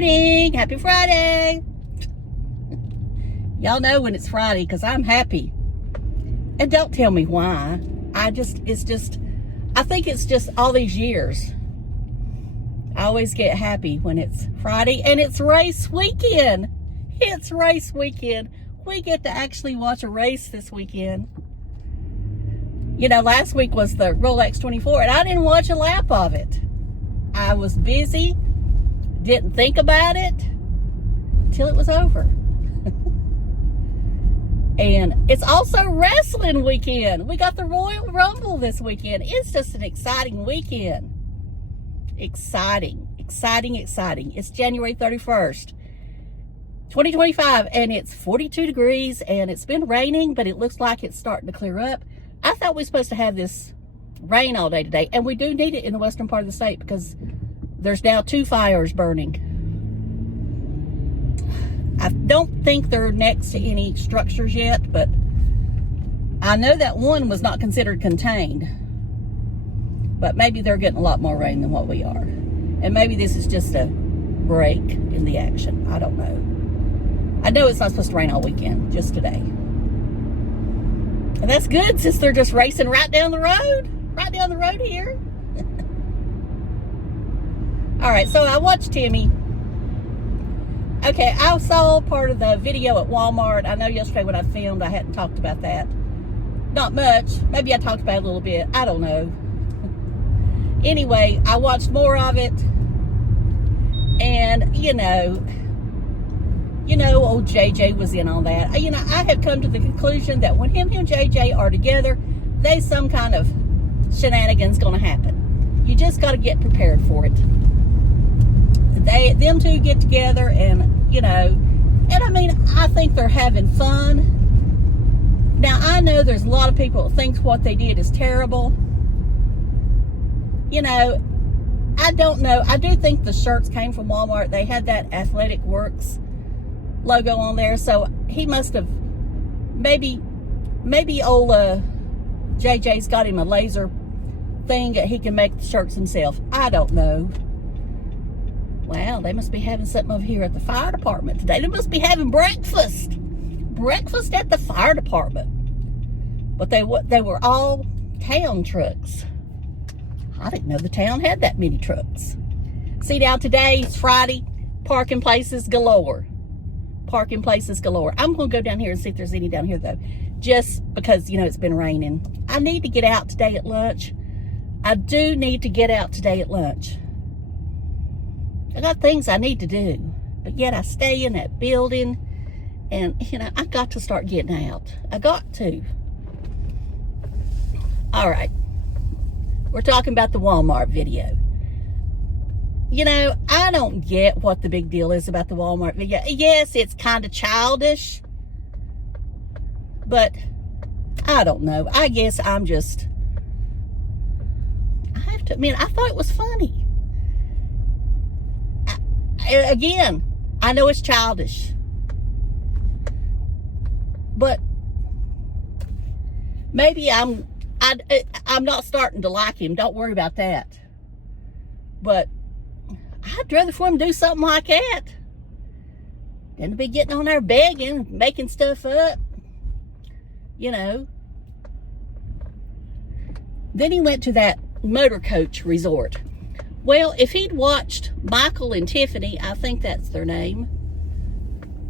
morning. Happy Friday. Y'all know when it's Friday because I'm happy. And don't tell me why. I think it's just all these years. I always get happy when it's Friday and it's race weekend. It's race weekend. We get to actually watch a race this weekend. You know, last week was the Rolex 24 and I didn't watch a lap of it. I was busy, didn't think about it till it was over. And it's also wrestling weekend. We got the Royal Rumble this weekend. It's just an exciting weekend. Exciting. It's January 31st, 2025, and it's 42 degrees, and it's been raining, but it looks like it's starting to clear up. I thought we were supposed to have this rain all day today, and we do need it in the western part of the state because there's now 2 fires burning. I don't think they're next to any structures yet, but I know that one was not considered contained. But maybe they're getting a lot more rain than what we are. And maybe this is just a break in the action. I don't know. I know it's not supposed to rain all weekend, just today. And that's good since they're just racing right down the road. Right down the road here. All right, so I watched Timmy. Okay, I saw part of the video at Walmart. I know yesterday when I filmed, I hadn't talked about that. Not much. Maybe I talked about it a little bit. I don't know. Anyway, I watched more of it. And, you know, old JJ was in on that. You know, I have come to the conclusion that when him and JJ are together, there's some kind of shenanigans going to happen. You just got to get prepared for it. Them two get together and, you know, and I mean, I think they're having fun. Now, I know there's a lot of people that think what they did is terrible. You know, I don't know. I do think the shirts came from Walmart. They had that Athletic Works logo on there. So he must have, maybe old JJ's got him a laser thing that he can make the shirts himself. I don't know. Wow, they must be having something over here at the fire department today. They must be having breakfast. Breakfast at the fire department. But they were all town trucks. I didn't know the town had that many trucks. See, now today, it's Friday. Parking places galore. Parking places galore. I'm going to go down here and see if there's any down here, though. Just because, you know, it's been raining. I need to get out today at lunch. I do need to get out today at lunch. I got things I need to do, but yet I stay in that building, and, you know, I got to start getting out. I got to. All right. We're talking about the Walmart video. You know, I don't get what the big deal is about the Walmart video. Yes, it's kind of childish, but I don't know. I guess I'm just, I have to admit, I thought it was funny. Again, I know it's childish, but maybe I'm not starting to like him. Don't worry about that. But I'd rather for him do something like that than to be getting on there begging, making stuff up, you know. Then he went to that motor coach resort. Well, if he'd watched Michael and Tiffany, I think that's their name,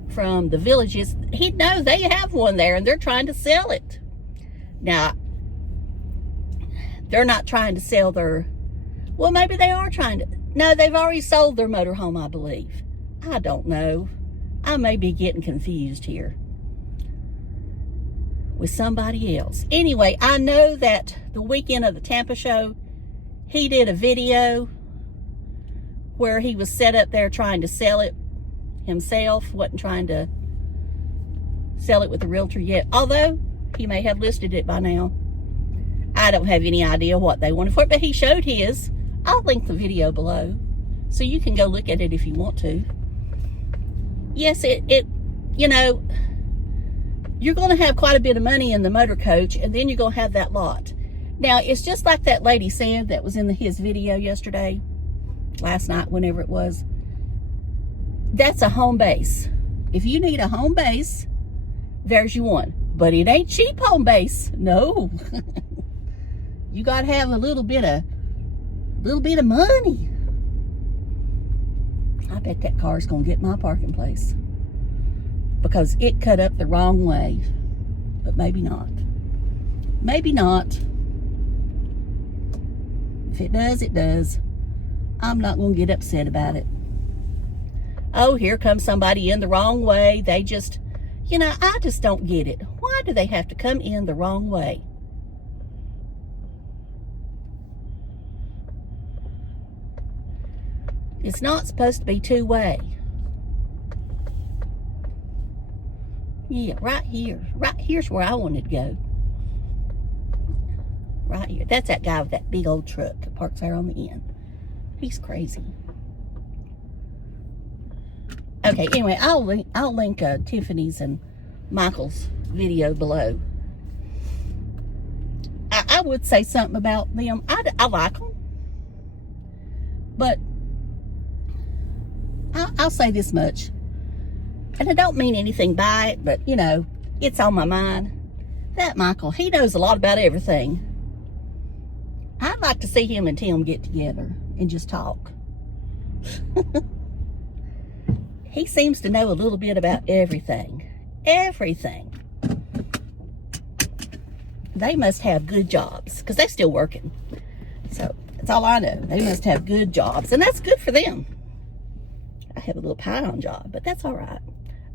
from the Villages, he'd know they have one there and they're trying to sell it. Now, they're not trying to sell their, well, maybe they are trying to, no, they've already sold their motorhome, I believe. I don't know. I may be getting confused here with somebody else. Anyway, I know that the weekend of the Tampa show, he did a video where he was set up there trying to sell it himself, wasn't trying to sell it with a realtor yet, although he may have listed it by now. I don't have any idea what they wanted for it, but he showed his. I'll link the video below so you can go look at it if you want to. Yes, it you know, you're going to have quite a bit of money in the motor coach, and then you're going to have that lot. Now, it's just like that lady said that was in his video yesterday, last night, whenever it was. That's a home base. If you need a home base, there's your one. But it ain't cheap home base. No. You gotta have a little bit of money. I bet that car's gonna get my parking place, because it cut up the wrong way. But maybe not. Maybe not. If it does, it does. I'm not gonna get upset about it. Oh, here comes somebody in the wrong way. They just, I just don't get it. Why do they have to come in the wrong way? It's not supposed to be two-way. Yeah, right here. Right here's where I wanted to go. Right here. That's that guy with that big old truck that parks there on the end. He's crazy. Okay, anyway, I'll link Tiffany's and Michael's video below. I would say something about them. I like them. But I'll say this much. And I don't mean anything by it, but, it's on my mind. That Michael, he knows a lot about everything. I'd like to see him and Tim get together and just talk. He seems to know a little bit about everything. Everything. They must have good jobs, because they're still working. So, that's all I know. They must have good jobs, and that's good for them. I have a little pile-on job, but that's all right.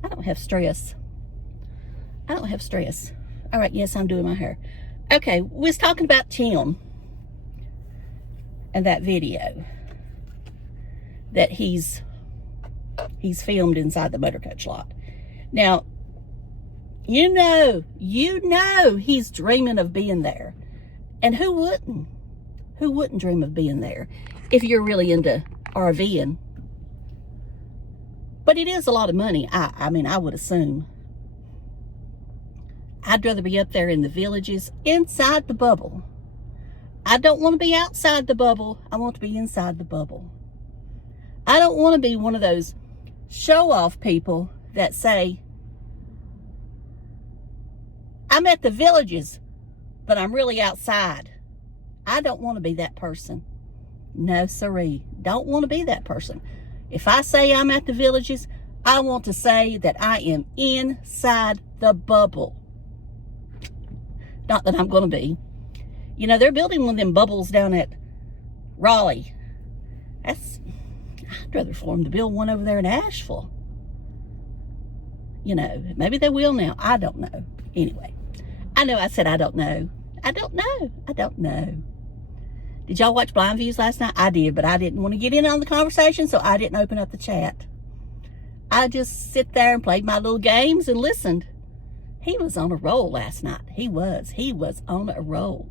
I don't have stress. I don't have stress. All right, yes, I'm doing my hair. Okay, we was talking about Tim and that video that he's filmed inside the motor coach lot. Now, you know he's dreaming of being there. And who wouldn't? Who wouldn't dream of being there if you're really into RVing? But it is a lot of money, I mean, I would assume. I'd rather be up there in the villages, inside the bubble. I don't want to be outside the bubble. I want to be inside the bubble. I don't want to be one of those show-off people that say, I'm at the villages, but I'm really outside. I don't want to be that person. No, siree. Don't want to be that person. If I say I'm at the villages, I want to say that I am inside the bubble. Not that I'm going to be. They're building one of them bubbles down at Raleigh. I'd rather for them to build one over there in Asheville. Maybe they will now. I don't know. Anyway, I know I said I don't know. I don't know. I don't know. Did y'all watch Blind Views last night? I did, but I didn't want to get in on the conversation, so I didn't open up the chat. I just sit there and played my little games and listened. He was on a roll last night. He was on a roll.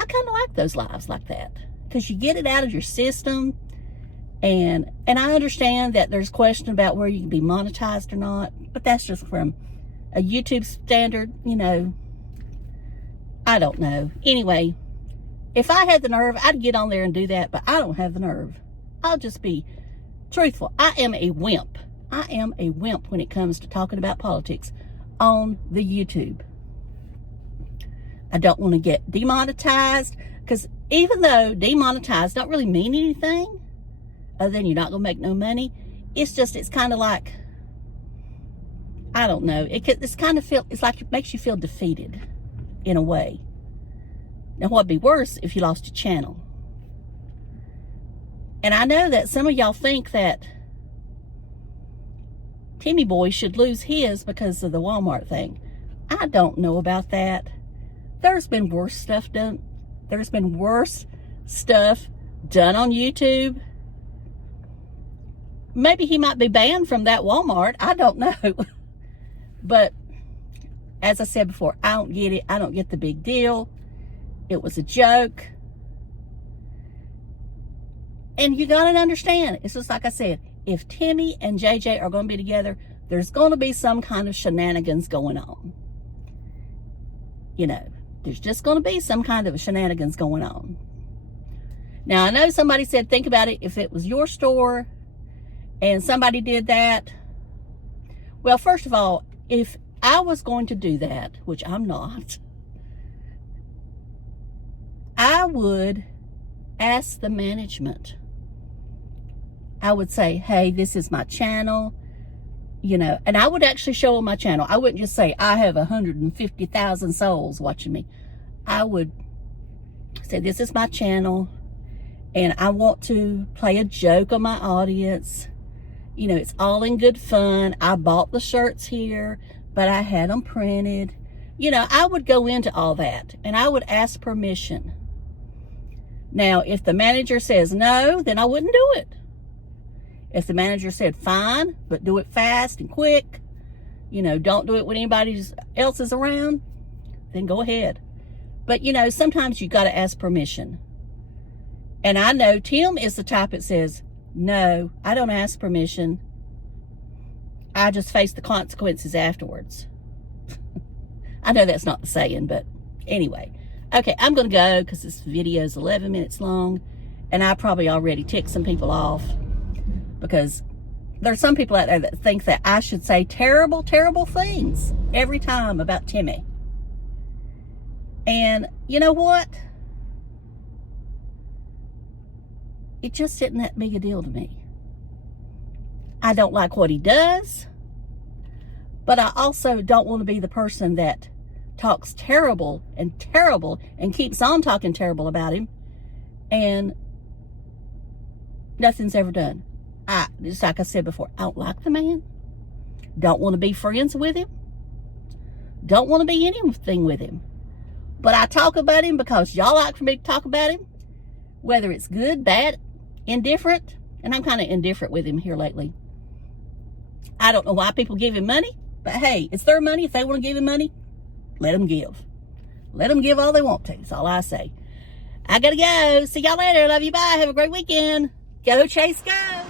I kind of like those lives like that, because you get it out of your system. And I understand that there's question about where you can be monetized or not, but that's just from a YouTube standard, I don't know. Anyway, if I had the nerve, I'd get on there and do that, but I don't have the nerve. I'll just be truthful. I am a wimp. I am a wimp when it comes to talking about politics on the YouTube. I don't want to get demonetized, because even though demonetized don't really mean anything, other than you're not going to make no money, it's kind of like, I don't know. It's like it makes you feel defeated in a way. Now, what'd be worse if you lost your channel? And I know that some of y'all think that Timmy Boy should lose his because of the Walmart thing. I don't know about that. There's been worse stuff done. There's been worse stuff done on YouTube. Maybe he might be banned from that Walmart. I don't know. But as I said before, I don't get it. I don't get the big deal. It was a joke. And you got to understand, it's just like I said, if Timmy and JJ are going to be together, there's going to be some kind of shenanigans going on. There's just going to be some kind of shenanigans going on. Now, I know somebody said, think about it, if it was your store and somebody did that, well, first of all, if I was going to do that, which I'm not, I would ask the management. I would say, hey, this is my channel, you know, and I would actually show them my channel. I wouldn't just say, I have 150,000 souls watching me. I would say, this is my channel, and I want to play a joke on my audience. You know, it's all in good fun. I bought the shirts here, but I had them printed. You know, I would go into all that, and I would ask permission. Now, if the manager says no, then I wouldn't do it. If the manager said, fine, but do it fast and quick, you know, don't do it when anybody else is around, then go ahead. But, you know, sometimes you got to ask permission. And I know Tim is the type that says, no, I don't ask permission. I just face the consequences afterwards. I know that's not the saying, but anyway. Okay, I'm going to go because this video is 11 minutes long, and I probably already ticked some people off, because there's some people out there that think that I should say terrible, terrible things every time about Timmy. And you know what? It just isn't that big a deal to me. I don't like what he does, but I also don't want to be the person that talks terrible and keeps on talking terrible about him, and nothing's ever done. Just like I said before, I don't like the man. Don't want to be friends with him. Don't want to be anything with him. But I talk about him because y'all like for me to talk about him, whether it's good, bad, indifferent. And I'm kind of indifferent with him here lately. I don't know why people give him money, but hey, it's their money. If they want to give him money, let them give. Let them give all they want to. That's all I say. I gotta go. See y'all later. Love you. Bye. Have a great weekend. Go Chase, go.